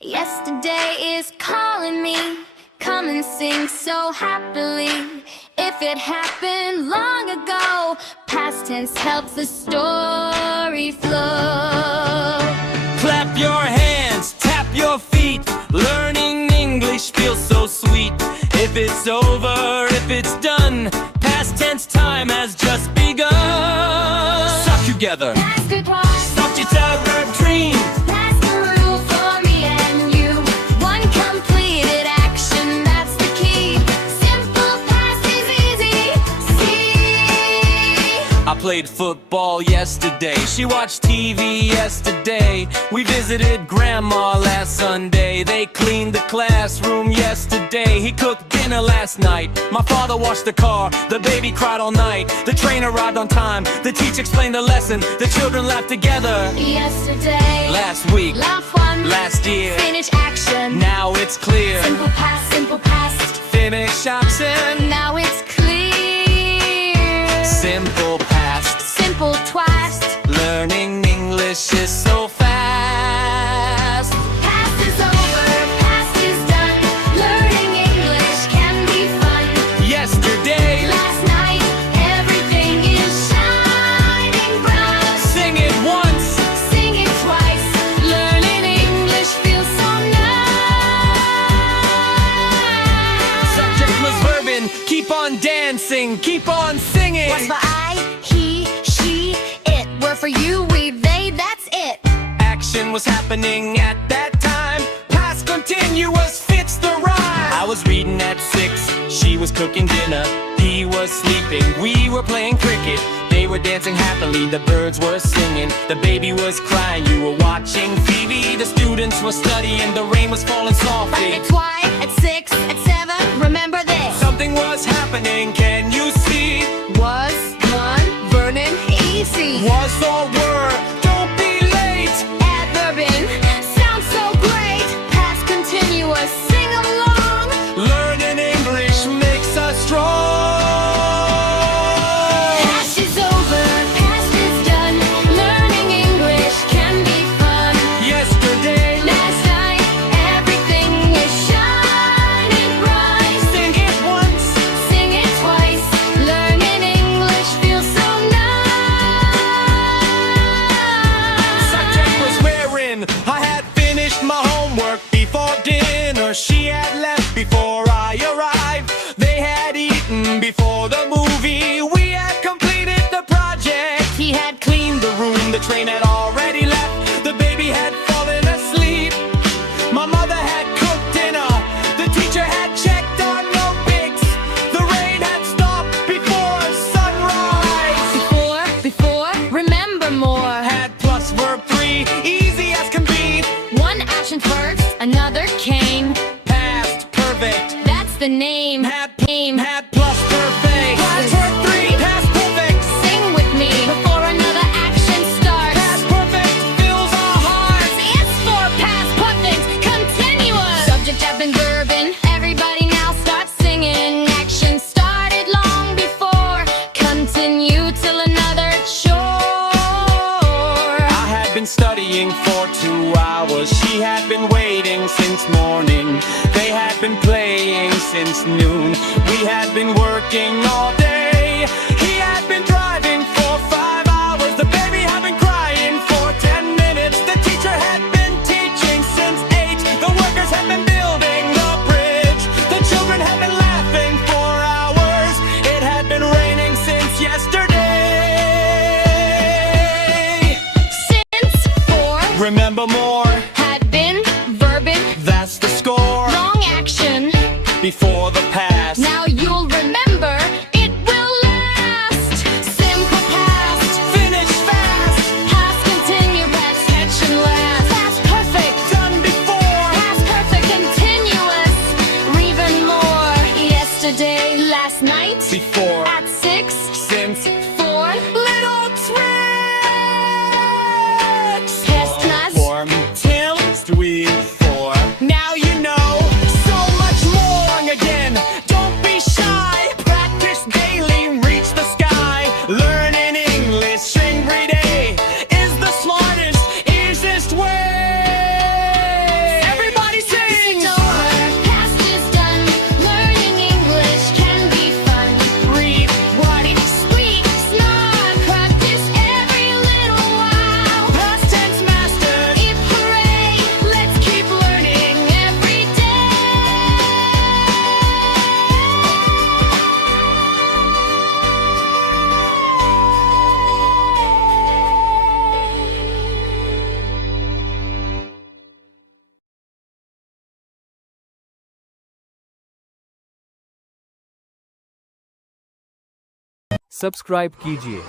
Yesterday is calling me, come and sing so happily. If it happened long ago, past tense helps the story flow. Clap your hands, tap your feet. Learning English feels so sweet. If it's over, if it's done, past tense time has just begun. Stop together. Past good walk. Stop your terror dream. That's the rule for me and you. One completed action, that's the key. Simple past is easy. See? I played football yesterday. She watched TV yesterday. We visited Grandma last Sunday. They cleaned the classroom yesterday. He cooked dinner last night. My father washed the car. The baby cried all night. The train arrived on time. The teacher explained the lesson. The children laughed together. Yesterday. Last week. Laugh one. Last year. Finish action. Now it's clear. Simple past, simple past. Finish action. Now it's clear. Simple past. Simple twist. Learning English is so fast. Past is over, past is done. Learning English can be fun. Yesterday. Last night, everything is shining bright. Sing it once. Sing it twice. Learning English feels so nice. Subject was verbing. Keep on dancing. Keep on singing. What's for I, he, she, it. Were for you, we, they, that's it. Action was happening at that time. Past continuous fits the rhyme. I was reading at 6. She was cooking dinner. He was sleeping. We were playing cricket. They were dancing happily. The birds were singing. The baby was crying. You were watching TV. The students were studying. The rain was falling But softly. it's why, at 6, at 7, remember this. Something was happening. Can you see? Was, one, Vernon, easy. Was or were. Don't be late. Adverbing, sounds so great. Past continuous, sing along. Learning English makes us strong. Past is over, past is done. Learning English can be fun. Yesterday. Last night, everything is shining bright. Sing it once. Sing it twice. Learning English feels so nice. Subject was wherein I had finished my homework before dinner. She had left before I arrived. They had eaten before the movie. We had completed the project. He had cleaned the room. The train had already left. The baby had fallen asleep. My mother had cooked dinner. The teacher had checked our notebooks. The rain had stopped before sunrise. Before, remember more. Had plus verb 3, easy as can be. One action first, another came. Past perfect. That's the name. Had plus perfect. Past verb 3, past perfect. Sing with me before another action starts. Past perfect fills our hearts. It's for past perfect continuous. Subject have been verbing. Everybody now start singing. Action started long before. Continue till another chore. I had been studying for 2 hours. She had been waiting since morning. They had been playing since noon. We had been working all day. He had been driving for 5 hours. The baby had been crying for 10 minutes. The teacher had been teaching since 8. The workers had been building the bridge. The children had been laughing for hours. It had been raining since yesterday. Since for Remember more. had been verbing. That's the score. Long action. Before the past. Now you'll remember it will last. Simple past. Finish fast. Past continuous. Catch and last. Past perfect. Done before. Past perfect continuous. Even more. Yesterday, last night. Before. At 6. Since. For. Little tricks. Past class. Form. Till. 3, 4. Now you know. So much more. Again. Subscribe कीजिए।